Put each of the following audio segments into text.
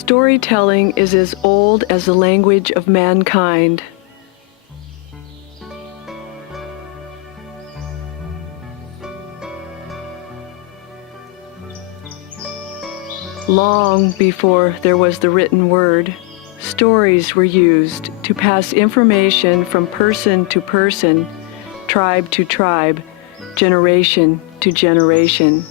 Storytelling is as old as the language of mankind. Long before there was the written word, stories were used to pass information from person to person, tribe to tribe, generation to generation.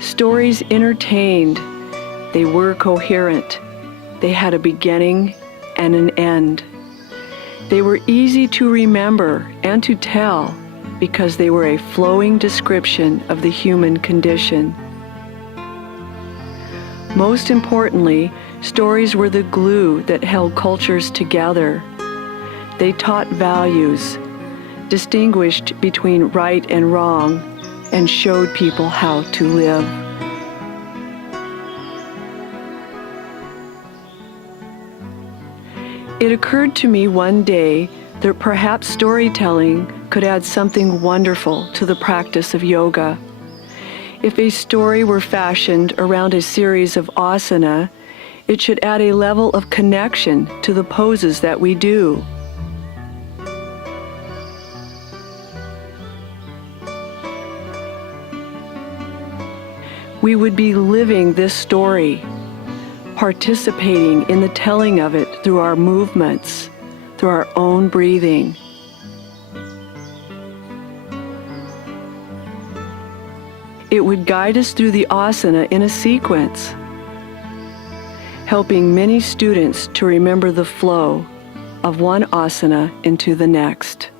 Stories entertained. They were coherent. They had a beginning and an end. They were easy to remember and to tell because they were a flowing description of the human condition. Most importantly, stories were the glue that held cultures together. They taught values, distinguished between right and wrong, and showed people how to live. It occurred to me one day that perhaps storytelling could add something wonderful to the practice of yoga. If a story were fashioned around a series of asana, it should add a level of connection to the poses that we do. We would be living this story, participating in the telling of it through our movements, through our own breathing. It would guide us through the asana in a sequence, helping many students to remember the flow of one asana into the next.